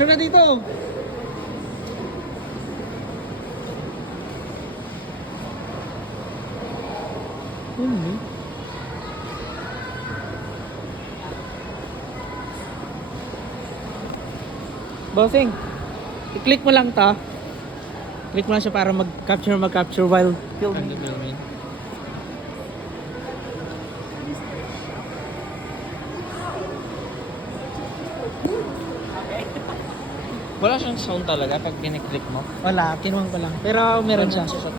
Picture na dito. Bossing, i-click mo lang ta. Click mo lang siya para mag-capture while filming. Wala siyang sound talaga pag piniklik mo. Wala, kinuha ko lang. Pero meron siya.